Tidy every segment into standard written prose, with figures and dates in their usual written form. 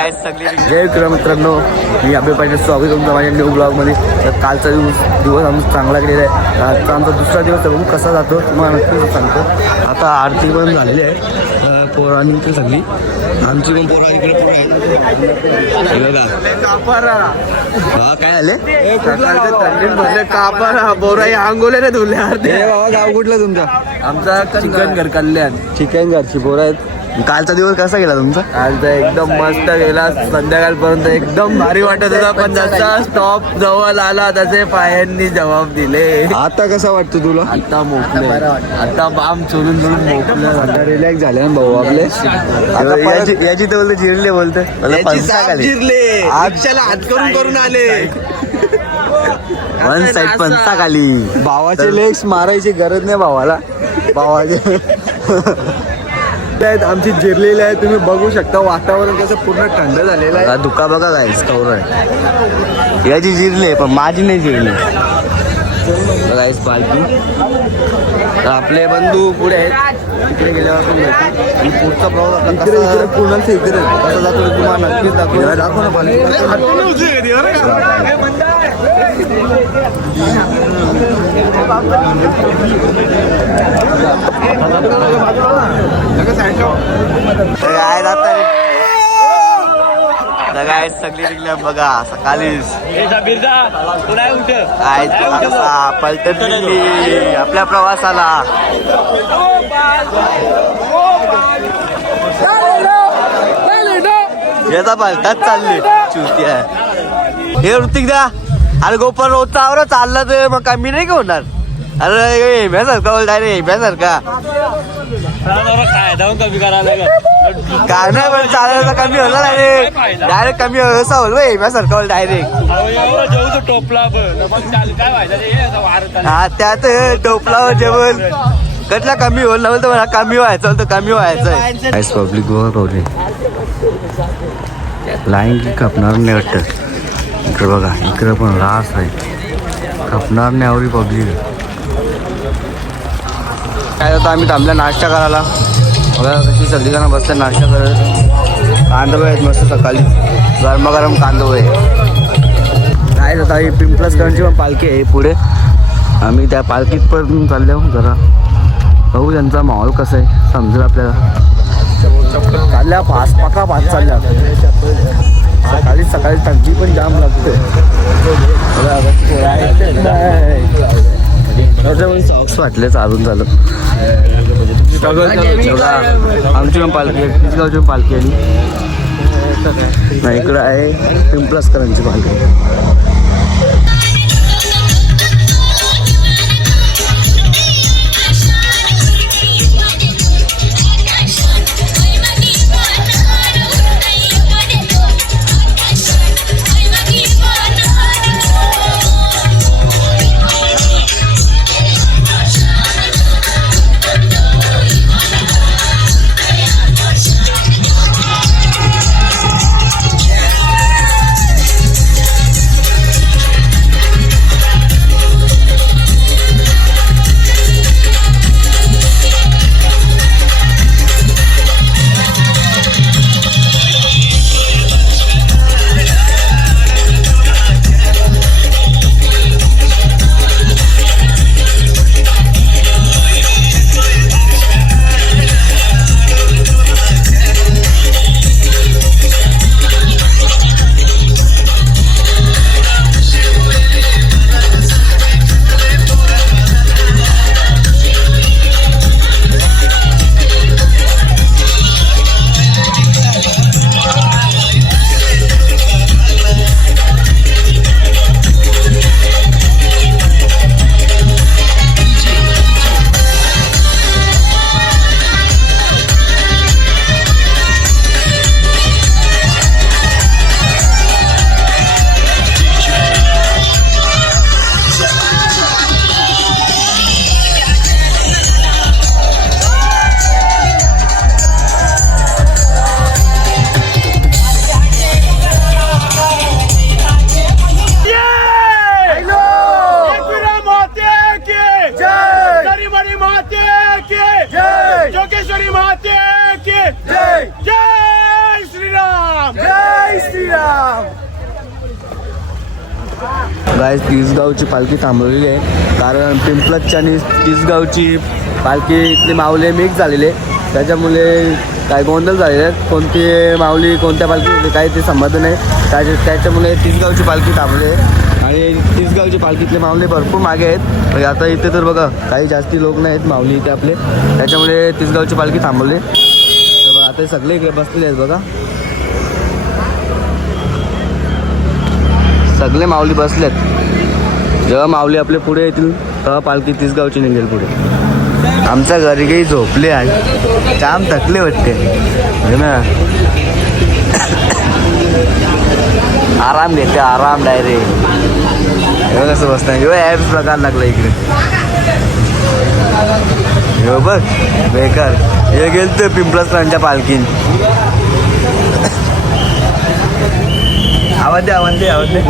काय सगळी जय विक्रम मित्रांनो, मी अभय पाटील स्वागत तुमचं माझ्या न्यू ब्लॉगमध्ये. तर कालचा दिवस आमचा चांगला गेलेला आहे. आजचा आमचा दुसरा दिवस आहे, बघू कसा जातो तुम्हाला नक्कीच सांगतो. आता आरती पण झालेली आहे, पोरांनी इकडे सगळी आमची पण पोरा इकडे पोरं आहेत. काय आले कापारा बोराई आंगोले धुले. बाबा गाव कुठलं तुमचं? आमचा चिकन घर कल्याण. चिकन घरची पोरं आहेत. कालचा दिवस कसा गेला तुमचा? कालचा एकदम मस्त गेला, संध्याकाळपर्यंत एकदम भारी वाटत होता, पण जसा स्टॉप जवळ आला तसे पायांनी जबाब दिले. आता कसा वाटतो तुला? आता मोकले, आता बाम चोरून चोरून मोकलं, रिलॅक्स झाले ना भाऊ आपले. याची तर बोलते जिरले, बोलते जिरले आजच्याला हात करून करून आले. वन साईड पंचा खाली. भावाचे लेग्स मारायची गरज नाही भावाला. भावाचे आहेत आमची जिरलेली आहे, तुम्ही बघू शकता. वातावरण कसं पूर्ण थंड झालेलं आहे. दुका बघा गाईस कवर आहे. याची जिरली पण माझी नाही जिरली गाईस पालखी. तर आपले बंधू पुढे आहेत, तिकडे गेल्यावर पण आणि पुढचा प्रवास आपला पूर्ण इकडे कसं जातो तुम्हाला नक्कीच दाखव ना पालखी. काय सगळी निघल्या बघा सकाळीच पलटत निघली आपल्या प्रवासाला. याचा पलटाच चालली चुती आहे. हे ऋतिक द्या. अरे गोपाल रोजचा आवरा चालला तर मग कमी नाही का होणार? अरे हेम्यासारखा बोल डायरेक्ट हेम्यासारखा काय नाही पण चालायला कमी होणार. डायरेक्ट कमी असा होल हेम्यासारखा बोल डायरेक्ट. हा त्यात टोपलावर जेवण कटला कमी होईल ना, मला कमी व्हायचं तर कमी व्हायचं. पब्लिक गोवा लाईन की खपणार नाही वाटत. इकडे बघा, इकडे पण रास आहे, खपणार नाही आवडी पब्लिक. काय होतं आम्ही थांबल्या नाश्ता करायला. बघा कशी सगळी जण बसल्या नाश्ता करत. कांदे आहेत मस्त सकाळी गरमागरम कांदे. काय होतं ही पिंपळसकरांची पण पालखी आहे पुढे. आम्ही त्या पालखीत पण चाललो जरा बघू त्यांचा माहोल कसा आहे समजेल आपल्याला. चालल्या फास्ट पका फास्ट चालल्या. सकाळी थंडी पण जाम लागते. सॉक्स वाटले चालून झालं. आमची पण पालखी आहे, तिसगावची पण पालखी आली नाही. इकडं आहे पिंपळसकरांची पालखी. गाईस तिसगावची पालखी थांबवलेली आहे, कारण पिंपळदची आणि तिसगावची पालखी इथली माऊली मिक्स झालेले, त्याच्यामुळे काय गोंधळ झालेले आहेत. कोणती माऊली कोणत्या पालखी काही ते संबंध नाही, त्याच्यामुळे तिसगावची पालखी थांबली आहे. आणि तिसगावची पालखीतले माऊली भरपूर मागे आहेत. म्हणजे आता इथे तर बघा काही जास्ती लोक नाही आहेत माऊली इथे आपले, त्याच्यामुळे तिसगावची पालखी थांबवली. तर बघा आता सगळे इकडे बसलेले आहेत बघा, सगळे माऊली बसलेत. जेव्हा माऊली आपले पुढे येतील तेव्हा पालखी तिसगावची निघेल पुढे. आमच्या घरी काही झोपले आहे, जाम थकले वाटते ना, आराम घेते आराम डायरेक्ट. एवढं कसं बसतं एवढं ॲप्स प्रकार लागला इकडे. हो बघ बेकार हे गेलं तर पिंपळसरांच्या पालखीन. आवाज दे आवाज दे आवाज दे.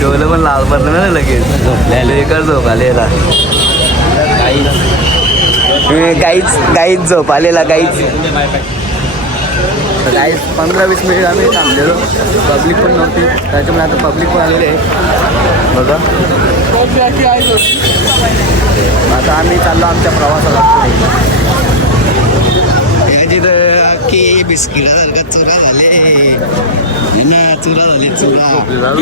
डोलं पण लाल पडलं ना लगेच, बेकार झोप आलेला. गाईच झोप आलेला गाईच. गाईच 15-20 मिनिट आम्ही थांबलेलो, पब्लिक पण नव्हती, त्याच्यामुळे आता पब्लिक पण आलेली आहे बघा. आता आम्ही चाललो आमच्या प्रवासाला. की बिस्किटासारखा चुरा झाले ना, चुरा झाले चुरा.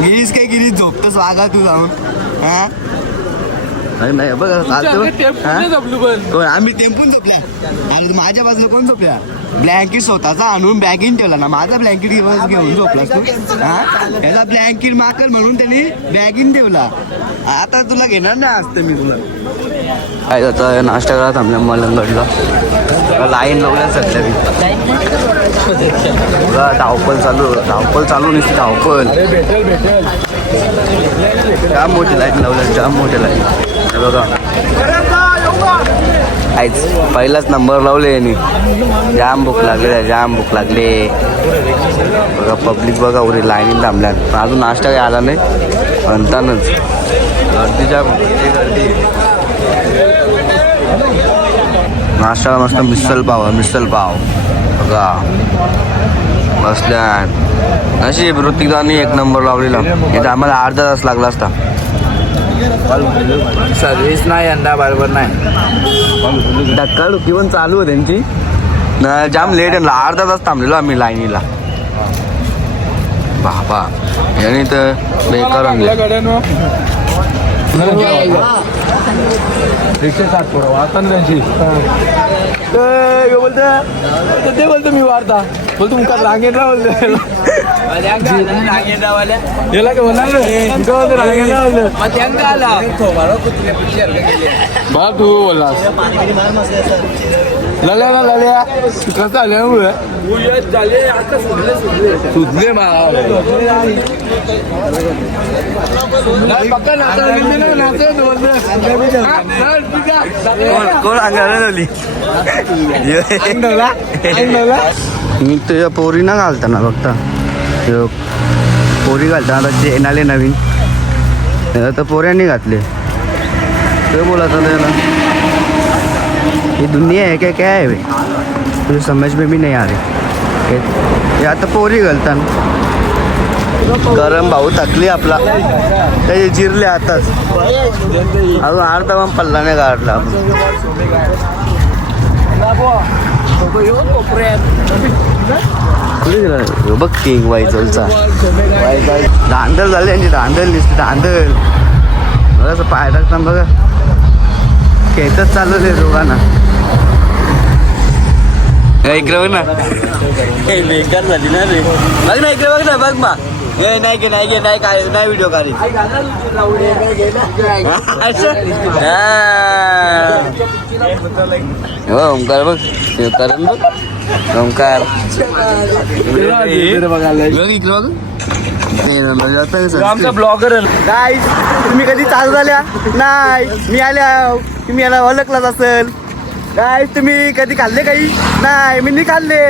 गिरीस काय गिरीस झोपतोस वागा तू जाऊन. हा नाही बघा चालतो, आम्ही टेम्पून झोपल्या. आणि माझ्या बाजूला कोण झोपल्या? ब्लँकेट स्वतःचा आणून बॅगिन ठेवला ना, माझा ब्लँकेट घेऊन झोपलास तू. हा त्याला ब्लँकेट माकल म्हणून त्यांनी बॅगिन ठेवला. आता तुला घेणार नाही असतं मी तुला. काय आता नाश्ता करा थांबल्या मलंगडला, लाईन लावल्या सध्या. धावपल चालू नसते धावपल. जाम मोठी लाईन लावल्या, जाम मोठी लाईन बघा. आईच पहिलाच नंबर लावले यांनी. जाम भूक लागले, जाम भूक लागले बघा. पब्लिक बघा उरी लाईनीत थांबल्या, अजून नाश्ता काही आला नाही म्हणतानच गर्दी जाम गर्दी. नाश्ता मस्त मिसल पाव बघा बसल्या. अशी ऋतिकदानी एक नंबर लावलेला, इथं आम्हाला अर्धा तास लागला असता. सर्विस नाही यंदा बरोबर नाही, धक्काधुक्की पण चालू आहे त्यांची. जाम लेट आहे, अर्धा तास थांबलेलो आम्ही लाईनीला. बाबा याने तर बेकार आणलं. 160 पुरवा आता त्यांची ते बोलतो मी वार्ता बोलतो तुमका रांगेत बोलतो याला काय बोलणार बा तू बोललास लल्या ना लल्या कसं आल्यामुळे सुधले कोण अंगाला झाली मी तुझ्या पोरी ना घालताना बघता पोरी घालताना आता चेन आले नवीन, तर पोऱ्यांनी घातले. तो बोला था ना ये दुनिया है क्या क्या है वे, तुझे समझ में भी नहीं आ रही. ये आता पोरी घालताना गरम भाऊ थकली आपला, ते जिरले आताच अजून अर्धा पण पल्ला नाही काढला. बघ किंग वाईचलचा धांदल झाले यांची, धांदल दिसते धांदल बघा. असं पाय टाकताना बघा खेळतच चालू आहे दोघांना. इकडे बघ ना बेकार झाली ना रे, बघ ना इकडे बघ ना बघ मा. नाही गे नाही गे नाही काय नाही व्हिडिओ काढी ओंकार बघ करण बघ ओंकार आमचा ब्लॉगर. गाईस तुम्ही कधी चालू झाल्या नाही, मी आल्या तुम्ही याला ओळखलाच असेल. गाईस तुम्ही कधी खाल्ले काही नाही, मी नाही खाल्ले.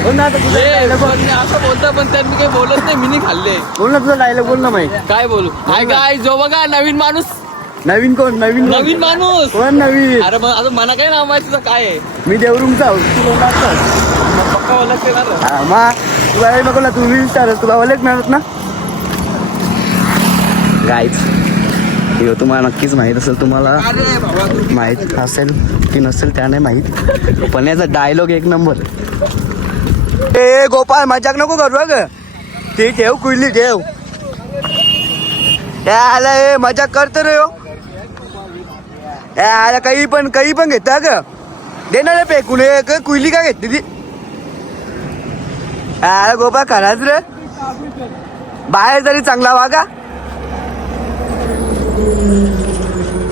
असं बोलता पण त्यांनी काही बोलत नाही, मी नाही खाल्ले. बोल ना तुझा डायलॉग बोल ना. माहिती काय बोलू काय जो बघा नवीन माणूस. नवीन कोण? नवीन माणूस कोण नवीन? अरे मग आता मला काय नाव माहिती तुझं काय आहे? मी देवरूमचा पक्का ओळखते ना. मग तुला नको ना, तू रील स्टार तुला ओलेच मिळत ना गाईज. हे तुम्हाला नक्कीच माहीत असेल, तुम्हाला माहीत असेल की नसेल त्या नाही माहीत, पण याचा डायलॉग एक नंबर. ए गोपाळ मजाक नको करू ग, ते ठेव कुईली ठेव. आला ए मजाक करतो रे हो. आला काही पण घेता ग, देणार रे फेकून कुईली का घेतली ती. आला गोपाळ खराच रे, बाहेर तरी चांगला वागा.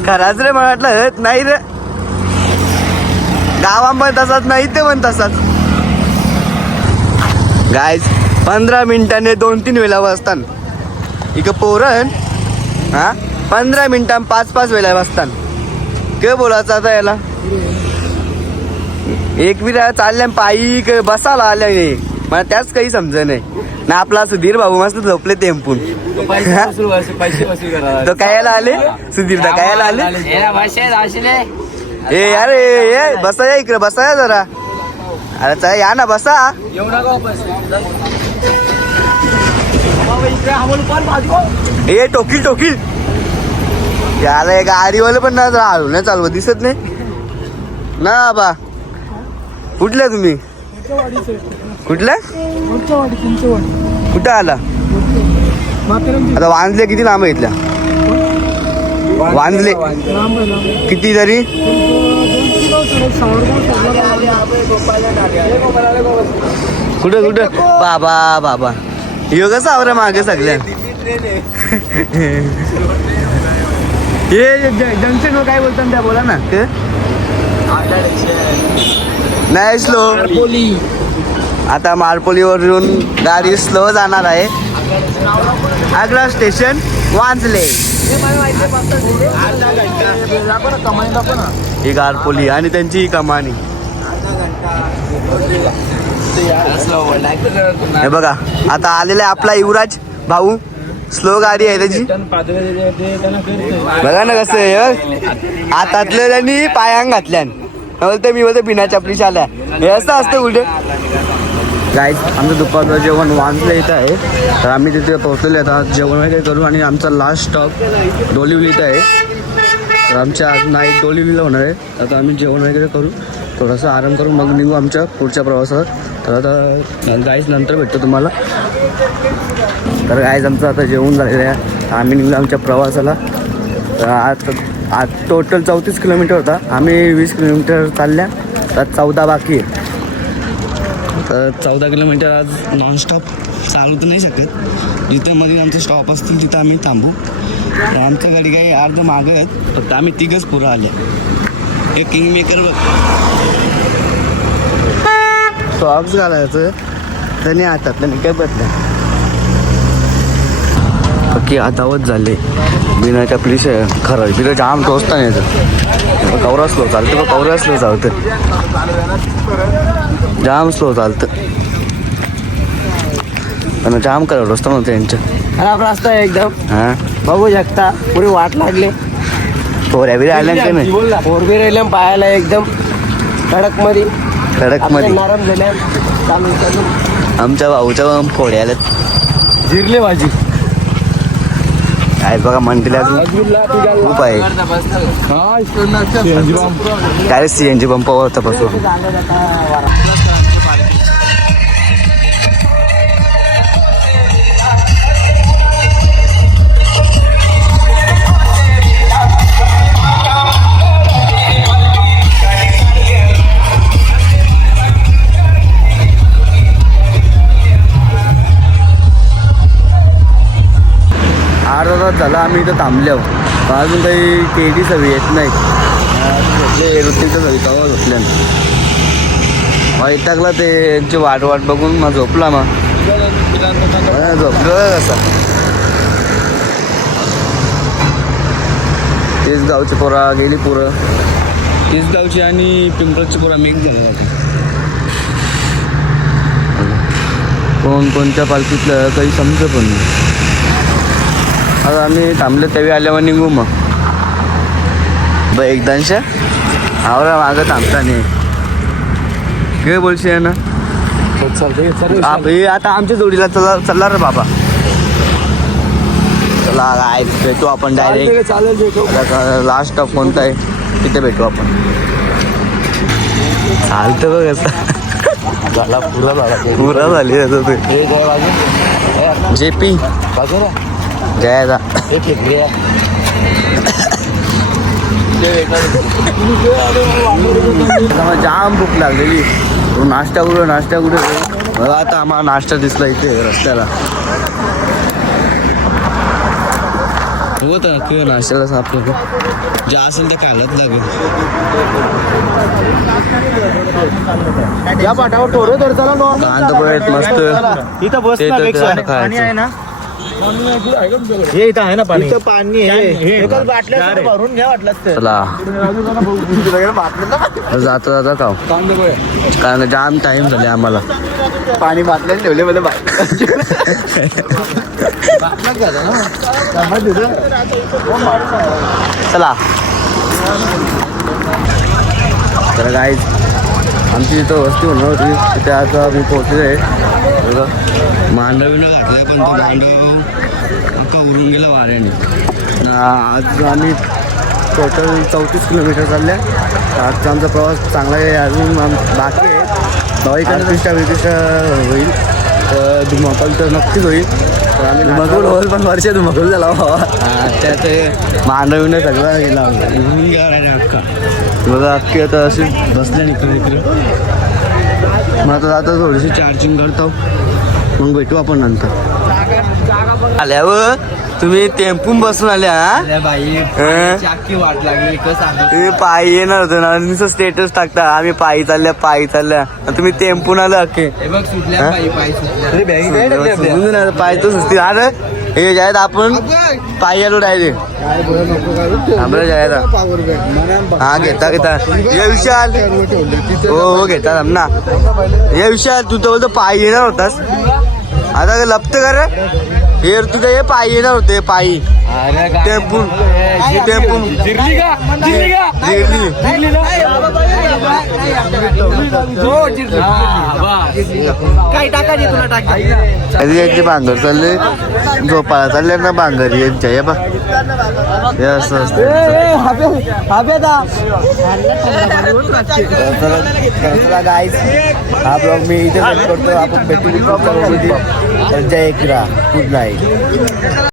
खराच रे, मला वाटलं नाही रे, गावामध्ये तसाच नाही ते पण तसाच. गायज 15 मिनिटांनी 2-3 वेळा वाजतात इक पोरण. हा 15 मिनिटां 5-5 वेळा वाजतात. काय बोलायचं आता याला, एक विरा चालल्या पायी बसायला आल्या नाही, मला त्याच काही समज नाही ना. आपला सुधीर भाऊ मस्त झोपले टेम्पून. तो कायला आले सुधीर दा, कायला आले. ए अरे ये बसा, या इकडे बसा या जरा. अरे चला या ना बसा. ए टोकील याला एक गाडीवाले पण ना हळू नाही चालवत, दिसत नाही ना बा. कुठल्या तुम्ही, कुठल्या कुठं आला आता. वांजले किती लांब घेतल्या, वांजले किती तरी. कुठं बाबा यो कसं आवरा मागे सगळ्या. हे जंक्शन वर काय बोलतात त्या, बोला ना. नाही स्लो, आता मारपोलीवरून गाडी स्लो जाणार आहे. आग्रा स्टेशन वांजले. ही गारपोली आणि त्यांची कमानी. हे बघा आता आलेला आहे आपला युवराज भाऊ. स्लो गाडी आहे त्याची, बघा ना कसं आहे. हातातलं त्यांनी पायांग घातल्या, बोलते मी बोलते बिना चपली शाल्या. हे असं असतं उलटे. गाईज आमचं दुपारचं जेवण वांजलं इथं आहे, तर आम्ही तिथे पोहोचलेले आता. जेवण वगैरे करू आणि आमचा लास्ट स्टॉप डोलिवली इथं आहे. तर आमच्या आज नाईट डोलिवलीला होणार आहे. आता आम्ही जेवण वगैरे करू, थोडासा आराम करू, मग निघू आमच्या पुढच्या प्रवासावर. तर आता गाईज नंतर भेटतो तुम्हाला. तर गाईज आमचं आता जेवण झालेलं आहे, आम्ही निघलो आमच्या प्रवासाला. आज टोटल 34 किलोमीटर होता, आम्ही 20 किलोमीटर चालल्या, तर 14 बाकी आहे. तर 14 किलोमीटर आज नॉनस्टॉप चालू तर नाही शकत. जिथं मध्ये आमचे स्टॉप असतील तिथं आम्ही थांबू. आमच्या गाडी काही अर्ध मागं आहेत, फक्त आम्ही तिघच पुरं आले. हे किंग मेकर बघ, सॉक्स घालायचं त्याने हातातलं नाही काय बदलं. बाकी आतावत झाले बिना चपलीस खरं तिथं जाम टोचता नाही येतं. कवरा स्लो चालतं, कवरा स्लो चालतं, जाम स्लो चालतं. पण जाम करत असतं मग त्यांच्या खराब रस्ता आहे एकदम. हां बघू शकता पुरी वाट लागले. पोऱ्या बी राहिल्या का नाही, पोर बी राहिल्या पायाला एकदम कडक मध्ये नरम झाल्या. चालू आमच्या भाऊच्या फोड्या आल्यात, जिरले भाजी आहेत बघा. मंडीला खूप आहे, डायरेक्ट CNG पंपावर तपासून. अर्धा तास झाला आम्ही इथं थांबल्यावर, अजून काही केडी सवी येत नाही. ऋतीचं सवी कवा झोपल्या वैतागला ते यांची वाट बघून मग झोपला. मग झोपलो कसा. तेच गावची पोरा गेली, पुरं तेच गावची आणि पिंपळची पोरा मिक्स झाला. कोणत्या पालखीतलं काही समजत पण नाही. आता आम्ही थांबले त्यावेळी आल्यावर निघू मग एकदांशा आवरा मागं थांबता नाही. काय बोलशील ना आता आमच्या जोडीला चला रे बाबा. चला काय भेटू आपण डायरेक्ट. लास्ट स्टॉप कोणता आहे तिथे भेटू आपण. चालतं बघ असं झाला पुरा झाली JP जयादा जाम भूक लागलेली. नाश्ता कुठं मला आता आम्हाला नाश्ता दिसला इथे रस्त्याला. होतं किंवा नाश्त्याला सापडलं जे असेल ते खायलाच लागेल. या पाठावर टोरो तर चला कांदापोळ्या मस्त. इथं बस ते ना तर पेक्षा. पाणी आहे ना हे इथं आहे ना पाणी. इथं पाणी आहे. बाटल्या भरून घ्या वाटलं तर. चला जाता खाऊ कारण जाम टाइम झाले आम्हाला. पाणी बाटल्याने ठेवले मला चला तर गाईज आमची इथं वस्ती होणार होती तिथे आता मी पोहोचले आहे. मांडवीनं घातलं पण तो मांडव अख्खा उरून गेला वाऱ्याने. आज आम्ही टोटल 34 किलोमीटर चालले. आजचा आमचा प्रवास चांगला आहे. अजून बाकी आहे. भाविकांना होईल तर धुमाकूळ तर नक्कीच होईल. तर आम्ही धुमाकूळ होईल पण वर्ष धुमाकूळ झाला बाबा. त्यात मांडवीनं सगळं गेला उरून गेला अख्खा. बघा अख्खी आता अशी बसल्या इकडे. मग आता जाता थोडीशी चार्जिंग करतो मग भेटू आपण नंतर. आल्यावर तुम्ही टेम्पून बसून आल्या वाट लागली तुम्ही पायी येणार होतं ना. नुसतं स्टेटस टाकता आम्ही पायी चालल्या. तुम्ही टेम्पून आलं अख्खे पायी तर सुस्ती. अरे हे जायत आपण पायी आलो डायरेक्ट. हा घेता ये विशाल. हो घेता ना ये विशाल. तू तर बोलतो पायी येणार होतास आता लपत का रे. हे तुझं हे पायी येणार होते पायी टेम्पून यांची बांगर चालले झोपाळा चालले ना बांगर यांच्या हे बा हे असं असतं. गाईज हा ब्लॉग मी इथे करतो. आपण भेटू जय एकरा. Good night.